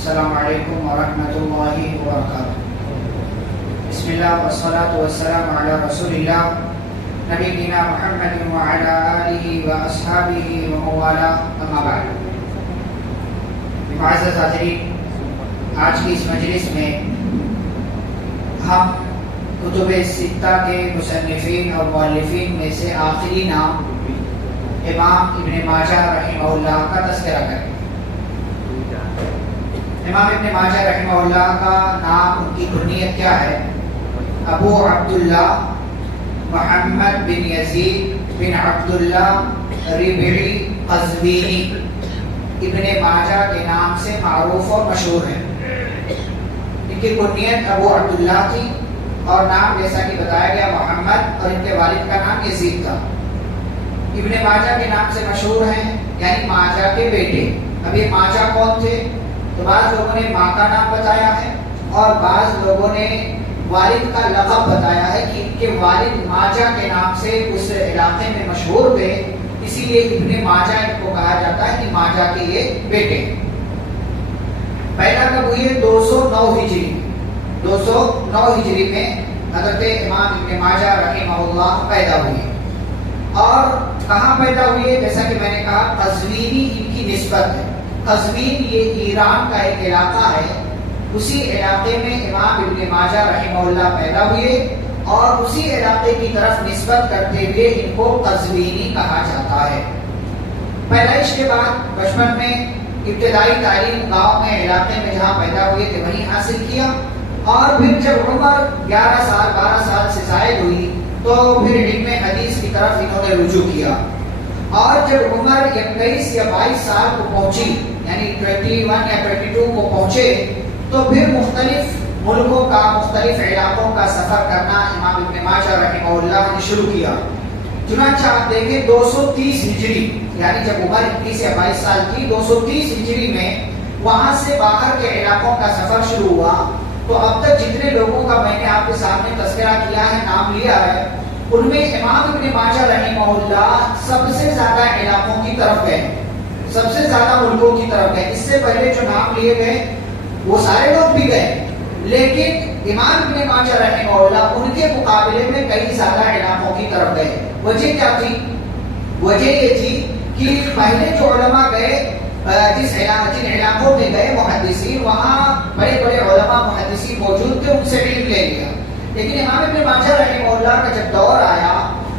السلام علیکم ورحمۃ اللہ وبرکاتہ۔ بسم اللہ والصلاة والسلام علی رسول اللہ نبینا محمد وعلی آلہ واصحابہ ومن والاه، اما بعد۔ معزز حاضرین، آج کی اس مجلس میں ہم کتب ستہ کے مصنفین اور مؤلفین میں سے آخری نام امام ابن ماجہ رحمہ اللہ کا تذکرہ کریں۔ امام ابن ماجہ رحمہ اللہ کا نام، ان کی کنیت کیا ہے؟ ابو عبداللہ محمد بن یزید بن عبداللہ ربعی قزوینی ابن ماجہ کے نام سے معروف اور مشہور ہے۔ ان کی کنیت ابو عبداللہ تھی اور نام جیسا کہ بتایا گیا محمد، اور ان کے والد کا نام یزید تھا۔ ابن ماجہ کے نام سے مشہور ہیں، یعنی ماجہ کے بیٹے۔ اب یہ ماجہ کون تھے؟ تو بعض لوگوں نے ماں کا نام بتایا ہے اور بعض لوگوں نے والد کا لقب بتایا ہے کہ ان کے والد ماجہ کے نام سے اس علاقے میں مشہور تھے، اسی لیے ابن ماجہ ان کو کہا جاتا ہے کہ ماجہ کے یہ بیٹے۔ پیدا کب ہوئے؟ 209 ہجری 209 ہجری میں حضرت امام ابن ماجہ رحمہ اللہ پیدا ہوئے۔ اور کہاں پیدا ہوئے؟ جیسا کہ میں نے کہا قزوینی ان کی نسبت ہے۔ قزوین یہ ایران کا ایک علاقہ ہے، اسی علاقے میں امام ابن ماجہ رحمہ اللہ پیدا ہوئے اور اسی علاقے کی طرف نسبت کرتے ہوئے ان کو قزوینی کہا جاتا ہے۔ پیدائش کے بعد بچپن میں ابتدائی تعلیم گاؤں میں، علاقے میں جہاں پیدا ہوئے تھے وہیں حاصل کیا، اور پھر جب عمر 11 سال 12 سال سے زائد ہوئی تو پھر علم حدیث کی طرف انہوں نے رجوع کیا، اور جب عمر 21 یا 22 سال کو پہنچی، یعنی 21 یا 22 کو پہنچے، تو پھر مختلف ملکوں کا، مختلف علاقوں کا سفر کرنا امام ابن ماجہ رحمہ اللہ نے شروع کیا۔ چنانچہ آپ دیکھیں 230 ہجری، یعنی جب عمر 21 یا 22 سال کی، 230 ہجری میں وہاں سے باہر کے علاقوں کا سفر شروع ہوا۔ تو اب تک جتنے لوگوں کا میں نے آپ کے سامنے تذکرہ کیا ہے، نام لیا ہے، ان میں امام ابن ماجہ رحمہ اللہ سب سے زیادہ علاقوں کی طرف گئے، سب سے زیادہ ملکوں کی طرف گئے۔ اس سے پہلے جو نام لیے گئے وہ سارے لوگ بھی گئے، لیکن امام ابن ماجہ رحمہ اللہ ان کے مقابلے میں کئی زیادہ علاقوں کی طرف گئے۔ وجہ کیا تھی؟ وجہ یہ تھی کہ پہلے جو علماء گئے، جن علاقوں میں گئے محدثین، وہاں بڑے بڑے علماء محدثین موجود تھے، ان سے علم لے لیا۔ لیکن امام ابن ماجہ رحمہ اللہ کا جب دور آیا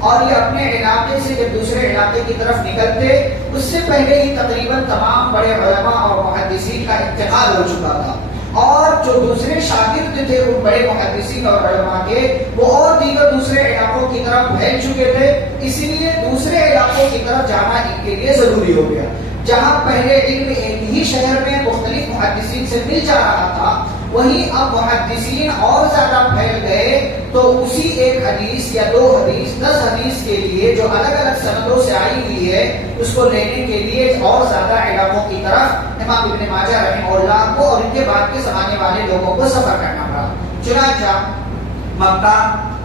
اور یہ اپنے علاقے سے جب دوسرے علاقے کی طرف نکلتے، اس سے پہلے ہی تقریباً تمام بڑے علماء اور محدثین کا انتقال ہو چکا تھا، اور جو دوسرے شاگرد تھے ان بڑے محدثین اور علماء کے، وہ اور دیگر دوسرے علاقوں کی طرف پھیل چکے تھے، اسی لیے دوسرے علاقوں کی طرف جانا ان کے لیے ضروری ہو گیا۔ جہاں پہلے علم ایک ہی شہر میں مختلف محدثین سے مل جا رہا تھا، وہیں اب محدثین اور زیادہ پھیل گئے، تو اسی ایک حدیث یا 2 حدیث 10 حدیث کے لیے جو الگ الگ سندوں سے آئی ہوئی ہے، اس کو لینے کے لیے اور زیادہ علاقوں کی طرف امام ابن ماجہ رحمہ اللہ کو اور ان کے بعد کے زمانے والے لوگوں کو سفر کرنا پڑا۔ چنانچہ مکہ،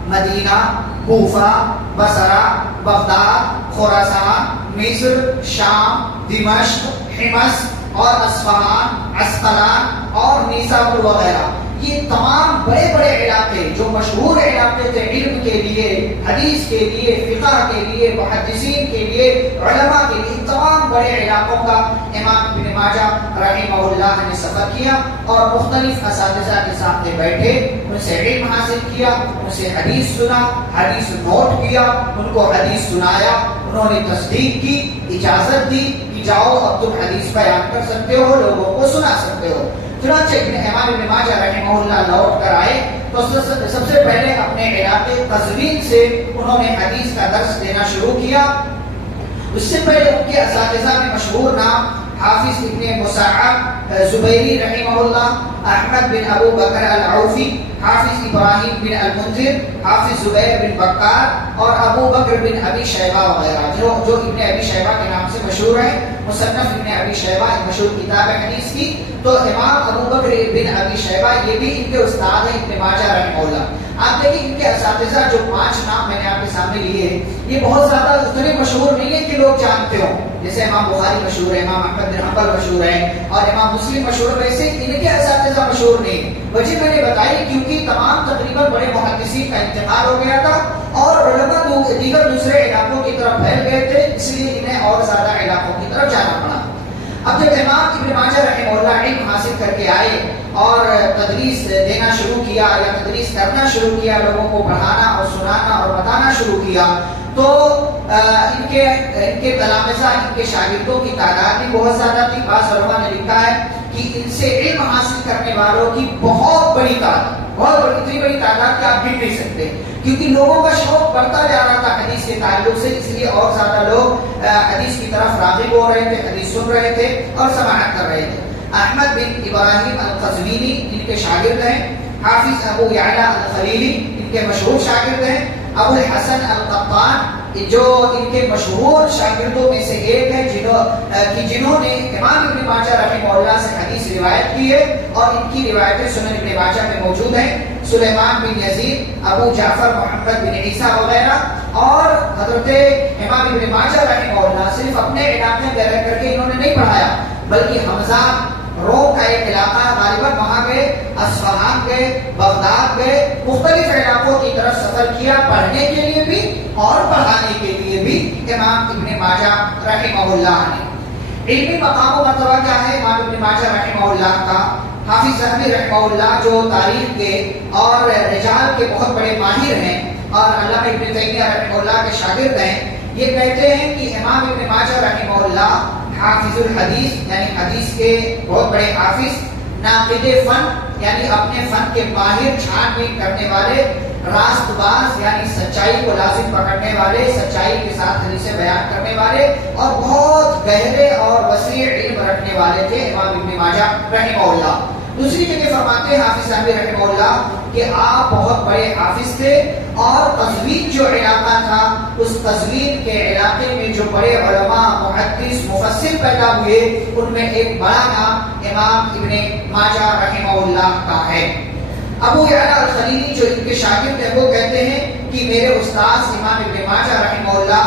مدینہ، کوفہ، بصرہ، بغداد، خراسان، مصر، شام، دمشق، حمص اور اصفہان، عسقلان اور نیسابور وغیرہ، یہ تمام بڑے بڑے علاقے جو مشہور علاقے تھے علم کے لیے، حدیث کے لیے، فقہ کے لیے، محدثین کے لیے، علماء کے لیے، تمام بڑے علاقوں کا امام ابن ماجہ رحمہ اللہ نے سفر کیا اور مختلف اساتذہ کے سامنے بیٹھے، ان سے علم حاصل کیا، ان سے حدیث سنا، حدیث نوٹ کیا، ان کو حدیث سنایا، انہوں نے تصدیق کی، اجازت دی کہ جاؤ اب تم حدیث بیان کر سکتے ہو، لوگوں کو سنا سکتے ہو۔ چنانچہ امام ابن ماجہ رحمہ اللہ لوٹ کر آئے تو سب سے پہلے اپنے علاقے قزوین سے انہوں نے حدیث کا درس دینا شروع کیا۔ اس سے پہلے ان کے اساتذہ میں مشہور نام حافظ ابن مصعب زبیری رحمہ اللہ، احمد بن ابو بکر العوفی، حافظ ابراہیم بن المنذر، حافظ زبیر بن بکار اور ابو بکر بن ابی شیبہ وغیرہ، جو ابن ابی شیبہ کے نام سے مشہور ہے۔ مصنف ابن ابی شیبہ ایک مشہور کتاب ہے حدیث کی، تو امام ابو بکر بن ابی شیبہ یہ بھی ان کے استاد ہیں ابن ماجہ رحمہ اللہ۔ آپ دیکھیں ان کے اساتذہ جو 5 نام میں نے آپ کے سامنے لیے ہیں یہ بہت زیادہ اتنے مشہور نہیں ہے کہ لوگ جانتے ہوں. جیسے امام بخاری مشہور ہے, امام احمد بن حنبل مشہور ہے اور امام مسلم مشہور, ویسے ان کے اساتذہ مشہور نہیں. وجہ میں نے بتائی کیونکہ تمام تقریباً بڑے محدثین کا انتقال ہو گیا تھا اور علماء دیگر دوسرے علاقوں کی طرف پھیل گئے تھے, اس لیے انہیں اور زیادہ علاقوں کی طرف جانا پڑا. اب جب امام ابن ماجہ رحمہ اللہ علم حاصل کر کے آئے اور تدریس دینا شروع کیا یا تدریس کرنا شروع کیا, لوگوں کو پڑھانا اور سنانا اور بتانا شروع کیا, تو ان کے تلامذہ, ان کے شاگردوں کی تعداد بھی بہت زیادہ تھی. بعض علماء نے لکھا ہے کہ ان سے علم حاصل کرنے والوں کی بہت بڑی تعداد, اتنی بڑی تعداد کہ آپ گن نہیں سکتے, کیونکہ لوگوں کا شوق بڑھتا جا رہا تھا حدیث کے تعلق سے, اس لیے اور زیادہ لوگ حدیث کی طرف راغب ہو رہے تھے, حدیث سن رہے تھے اور سماعت کر رہے تھے. احمد بن ابراہیم القزوینی ان کے شاگرد ہیں, حافظ ابو یعلا الخلیلی ان کے مشہور شاگرد ہیں, ابو الحسن القطان جو ان کے مشہور شاگردوں میں سے ایک ہے جنہوں نے امام ابن ماجہ رحمہ اللہ سے حدیث روایت کی ہے اور ان کی روایتیں سنن ابن ماجہ میں موجود ہیں. سلیمان بن یزید, ابو جعفر محمد بن عیسیٰ وغیرہ. اور حضرت امام ابن ماجہ رحمہ اللہ صرف اپنے علاقے میں رہ کر کے انہوں نے نہیں پڑھایا, بلکہ حمزہ روم کا ایک علاقہ غالباً وہاں گئے, اصفہان گئے, بغداد گئے, مختلف علاقوں کی طرف سفر کیا پڑھنے کے لیے بھی اور پڑھانے کے لیے بھی امام ابن ماجہ رحمہ اللہ نے. علمی مقام و مرتبہ کیا ہے امام ابن ماجہ رحمہ اللہ کا؟ حافظ ذہبی رحمہ اللہ جو تاریخ کے اور رجال کے بہت بڑے ماہر ہیں اور علامہ ابن تیمیہ رحمہ اللہ کے شاگرد ہیں, یہ کہتے ہیں کہ امام ابن ماجہ رحمہ اللہ حافظ الحدیث یعنی حدیث کے بہت بڑے حافظ, ناقد فن یعنی اپنے فن کے ماہر, چھان بین کرنے والے, راست باز یعنی سچائی کو لازم پکڑنے والے, سچائی کے ساتھ حدیثیں بیان کرنے والے اور بہت گہرے اور وسیع علم رکھنے والے تھے امام ابن ماجہ رحمہ اللہ. دوسری جگہ فرماتے ہیں حافظ ذہبی رحمہ اللہ کہ آپ بہت بڑے حافظ تھے اور قزوین جو علاقہ تھا اس قزوین کے علاقے میں جو بڑے علماء, محدث, مفسر پیدا ہوئے ان میں ایک بڑا نام امام ابن ماجہ رحمہ اللہ کا ہے. ابو یعلا الخلیلی جو ان کے شاگرد ہیں وہ کہتے ہیں کہ میرے استاد امام ابن ماجہ رحمہ اللہ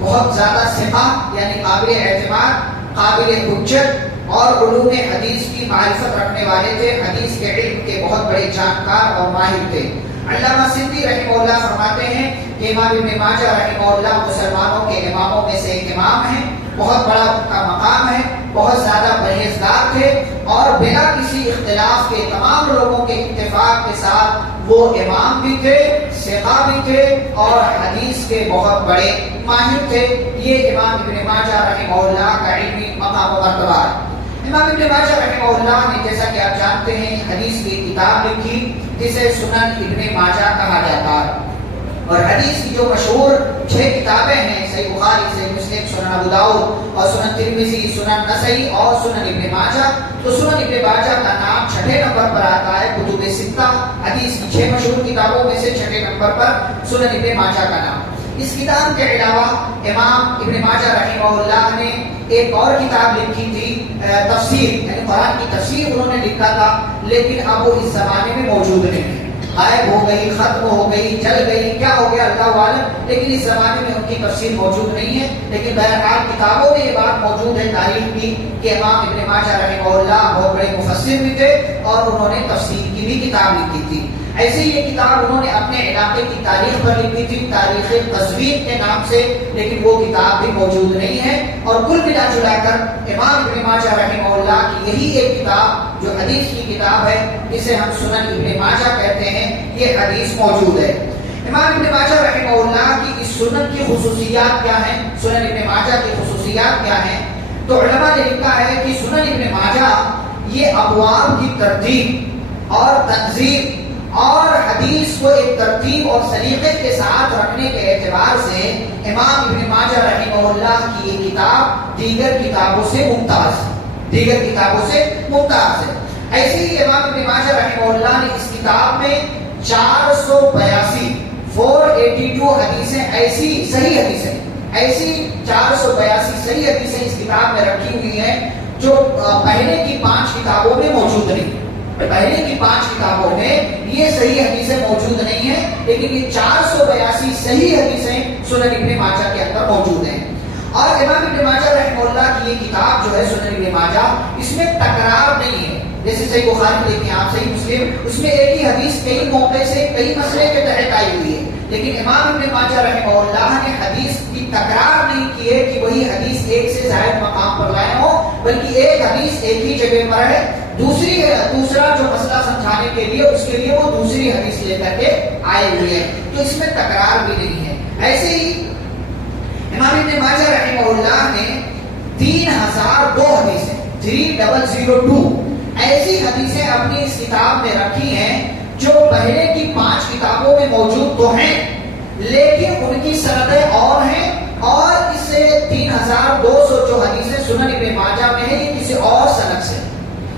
بہت زیادہ ثقہ یعنی قابل اعتماد, قابل حجت اور علوم حدیث کی معرفت رکھنے والے تھے, حدیث کے علم کے بہت بڑے جانکار اور ماہر تھے. علامہ سندھی رحمہ اللہ فرماتے ہیں کہ امام ابن ماجہ رحمہ اللہ مسلمانوں کے اماموں میں سے ایک امام ہیں, بہت بڑا ان کا مقام ہے, بہت زیادہ پرہیزگار تھے اور بنا کسی اختلاف کے تمام لوگوں کے اتفاق کے ساتھ وہ امام بھی تھے, ثقہ بھی تھے اور حدیث کے بہت بڑے ماہر تھے. یہ امام ابن ماجہ رحمہ اللہ کا علمی مقام و مرتبہ ہے. امام ابن ماجہ رحمہ اللہ نے جیسا کہ آپ جانتے ہیں حدیث کی کتاب لکھی جسے سنن ابن ماجہ کہا جاتا ہے, اور حدیث کی جو مشہور 6 کتابیں ہیں صحیح بخاری, صحیح مسلم, سنن ابو داؤد اور سنن ترمذی, سنن نسائی اور سنن ابن ماجہ, تو سنن ابن ماجہ کا نام 6 نمبر پر آتا ہے کتب ستہ. حدیث کی 6 مشہور کتابوں میں سے 6 نمبر پر سنن ابن ماجہ کا نام. اس کتاب کے علاوہ امام ابن ماجہ رحمہ اللہ نے ایک اور کتاب لکھی تھی تفسیر, یعنی قرآن کی تفسیر انہوں نے لکھا تھا, لیکن اب وہ اس زمانے میں موجود نہیں ہے, غائب ہو گئی, ختم ہو گئی, جل گئی, کیا ہو گیا اللہ عالم, لیکن اس زمانے میں ان کی تفسیر موجود نہیں ہے. لیکن بہرحال کتابوں میں یہ بات موجود ہے تاریخ کی کہ امام ابن ماجہ رحمہ اللہ بہت بڑے مفسر بھی تھے اور انہوں نے تفسیر کی بھی کتاب لکھی تھی. ایسے ہی یہ کتاب انہوں نے اپنے علاقے کی تاریخ پر لکھی تھی, تاریخ قزوین کے نام سے, لیکن وہ کتاب بھی موجود نہیں ہے. اور کل ملا جلا کر امام ابن ماجہ رحمہ اللہ کی یہی ایک کتاب جو حدیث کی کتاب ہے جسے ہم سنن ابن ماجہ کہتے ہیں, یہ حدیث موجود ہے. امام ابن ماجہ رحمہ اللہ کی اس سنن کی خصوصیات کیا ہیں, سنن ابن ماجہ کی خصوصیات کیا ہیں؟ تو علماء نے لکھا ہے کہ سنن ابن ماجہ یہ ابواب کی ترتیب اور تنظیم اور حدیث کو ایک ترتیب اور سلیقے کے ساتھ رکھنے کے اعتبار سے امام ابن ماجہ رحمہ اللہ کی یہ کتاب دیگر کتابوں سے ممتاز ہے. ایسے ہی امام ابن ماجہ رحمہ اللہ نے اس کتاب میں 482 حدیثیں ایسی صحیح حدیثیں ایسی 482 صحیح حدیثیں اس کتاب میں رکھی ہوئی ہیں جو پہلے کی 5 کتابوں میں موجود نہیں. پہلے کی 5 کتابوں میں یہ صحیح حدیثیں موجود نہیں ہیں، لیکن یہ 482 صحیح حدیثیں سنن ابن ماجہ کے اندر موجود ہیں۔ اور امام ابن ماجہ رحمہ اللہ کی یہ کتاب جو ہے سنن ابن ماجہ، اس میں تکرار نہیں ہے۔ جیسے صحیح بخاری دیکھیں آپ، صحیح مسلم، اس میں ایک ہی حدیث کئی موقع سے کئی مسئلے کے تحت آئی ہوئی ہے، لیکن امام ابن ماجہ رحمہ اللہ نے حدیث کی تکرار نہیں کی ہے کہ وہی حدیث ایک سے زائد مقام پر لائے ہو، بلکہ ایک حدیث ایک ہی جگہ پر ہے، دوسرا جو مسئلہ سمجھانے کے لیے اس کے لیے وہ دوسری حدیث لے کر کے آئے ہوئے ہیں، تو اس میں تکرار بھی نہیں ہے۔ ایسے ہی امام ابن ماجہ رحمہ اللہ نے 3002 حدیثیں 3002 ایسی حدیثیں اپنی اس کتاب میں رکھی ہیں جو پہلے کی 5 کتابوں میں موجود تو ہیں، لیکن ان کی سندیں اور ہیں، اور اس سے 3200 جو حدیثیں سنن ابن ماجہ میں ہیں یہ کسی اور سند سے،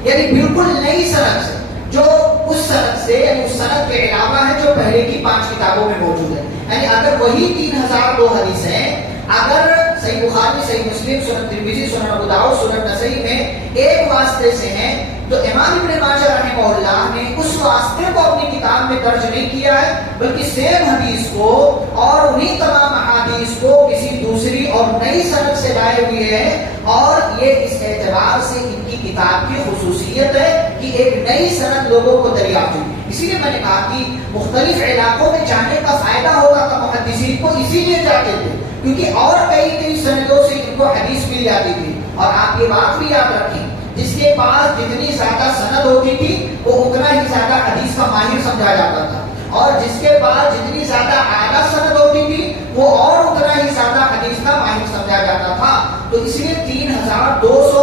یعنی بالکل نئی سند سے، جو اس سند سے یعنی اس سند کے علاوہ ہے جو پہلے کی 5 کتابوں میں موجود ہے۔ یعنی اگر وہی 3002 حدیثیں اگر صحیح بخاری، صحیح مسلم، سنن ترمذی، سنن ابو داؤد، سنن نسائی میں ایک واسطے سے ہیں، تو امام ابن ماجہ رحمہ اللہ نے اس واسطے کو اپنی کتاب میں درج نہیں کیا ہے، بلکہ سیم حدیث کو اور انہی تمام احادیث کو کسی دوسری اور نئی سند سے لائے ہوئے ہیں، اور یہ اس اعتبار سے ان کی کتاب کی خصوصیت ہے کہ ایک نئی سند لوگوں کو دریافت ہوئی۔ اسی لیے میں نے کہا کہ مختلف علاقوں میں جانے کا فائدہ ہوگا تھا محدثین کو، اسی لیے جاتے تھے کیونکہ اور کئی سندوں سے ان کو حدیث مل جاتی تھی۔ اور آپ یہ بات بھی یاد رکھیں، جس کے پاس جتنی زیادہ سند ہوتی تھی وہ اتنا ہی زیادہ حدیث کا ماہر سمجھا جاتا تھا، اور جس کے پاس جتنی زیادہ اعلیٰ سند ہوتی تھی وہ اور اتنا ہی زیادہ حدیث کا ماہر سمجھا جاتا تھا۔ تو اس لیے 3202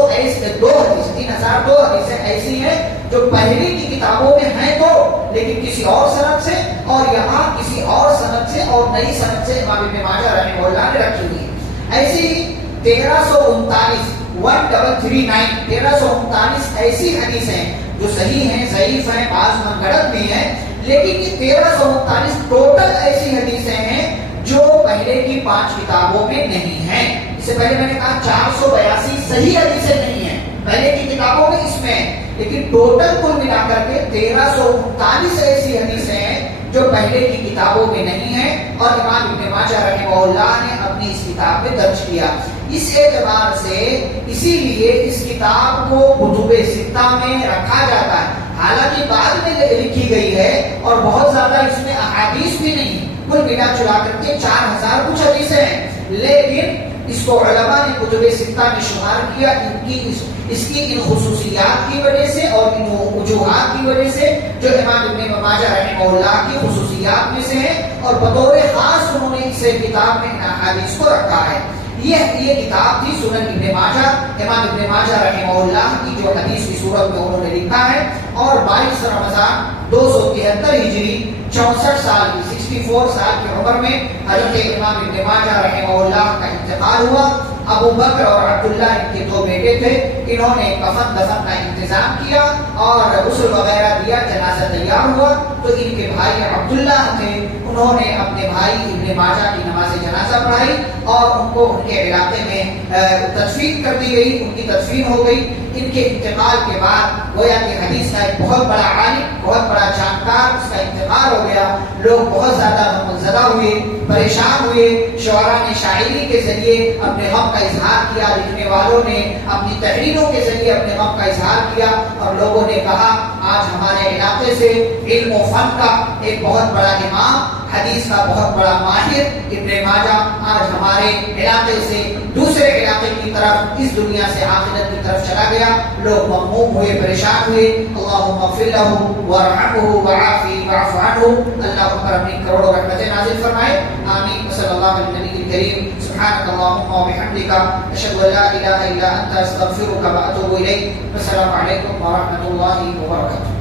حدیثیں ایسی ہیں جو پہلے کی کتابوں میں ہیں تو، لیکن کسی اور سند سے، اور یہاں کسی اور سند سے اور نئی سند سے امام ابن ماجہ رحمہ اللہ نے رکھی ہوئی ہے۔ ایسی 1339 ایسی حدیثیں جو صحیح ہیں، ضعیف ہیں، بعض من گڑت بھی ہیں، لیکن یہ 1339 ٹوٹل ایسی حدیثیں ہیں جو پہلے کی 5 کتابوں میں نہیں ہیں۔ اس سے پہلے میں نے کہا 482 صحیح حدیثیں نہیں ہیں پہلے کی کتابوں میں، اس میں، لیکن ٹوٹل کل ملا کر کے 1339 ایسی حدیثیں ہیں جو پہلے کی کتابوں میں نہیں ہیں، اور امام ابن ماجہ رحمہ اللہ نے اپنی اس کتاب میں درج کیا۔ اس اعتبار سے اسی لیے اس کتاب کو کتب ستہ میں رکھا جاتا ہے، حالانکہ بعد میں لکھی گئی ہے اور بہت زیادہ اس میں احادیث بھی نہیں، کل ملا چلا کر کے 4000 کچھ حدیثیں ہیں، لیکن اس کو علماء نے کتب ستہ میں شمار کیا اس کی ان خصوصیات کی وجہ سے اور ان وجوہات کی وجہ سے جو امام ابن ماجہ رحمہ اللہ کی خصوصیات میں سے ہیں، اور بطور خاص انہوں نے اس کتاب میں احادیث کو رکھا ہے۔ یہ کتاب تھی سنن ابن ماجہ، امام ابن ماجہ رحمہ اللہ کی جو حدیث کی صورت میں انہوں نے لکھا ہے، اور 22 رمضان 273 ہجری 64 سال کی 64 سال کی عمر میں حضرت امام ابن ماجہ رحمہ اللہ کا انتقال ہوا۔ ابو بکر اور عبداللہ ان کے 2 بیٹے تھے، انہوں نے کفن دفن کا انتظام کیا اور غسل وغیرہ دیا، جنازہ تیار ہوا، تو ان کے بھائی عبداللہ تھے، انہوں نے اپنے بھائی ابن ماجہ کی نماز جنازہ پڑھائی اور ان کو ان کے علاقے میں تدفین کر دی گئی، ان کی تدفین ہو گئی۔ ان کے انتقال کے بعد گویا کہ حدیث کا ایک بہت بڑا عالم، بہت بڑا جانکار، اس کا انتقال ہو گیا، لوگ بہت زیادہ غمزدہ ہوئے، پریشان ہوئے، شعراء نے شاعری کے ذریعے اپنے غم کا اظہار کیا، لکھنے والوں نے اپنی تحریروں کے ذریعے اپنے غم کا اظہار کیا، اور لوگوں نے کہا آج ہمارے علاقے سے علم و فن کا ایک بہت بڑا امام، حدیث کا بہت بڑا ماہر ابن ماجہ آج ہمارے علاقے سے دوسرے علاقے کی طرف، اس دنیا سے آخرت کی طرف چلا گیا۔ لوگ مغموم ہوئے، پریشان ہوئے۔ اللہم اغفر لہ وارحمہ وعافی واعف عنہ، اللہ پر اپنی کروڑوں رحمتیں نازل فرمائے، آمین۔ صلی اللہ علیہ نبی الکریم، سبحانک اللہم وبحمدک، اشہد ان لا الہ الا انت، استغفرک واتوب الیک۔ السلام علیکم ورحمۃ اللہ وبرکاتہ۔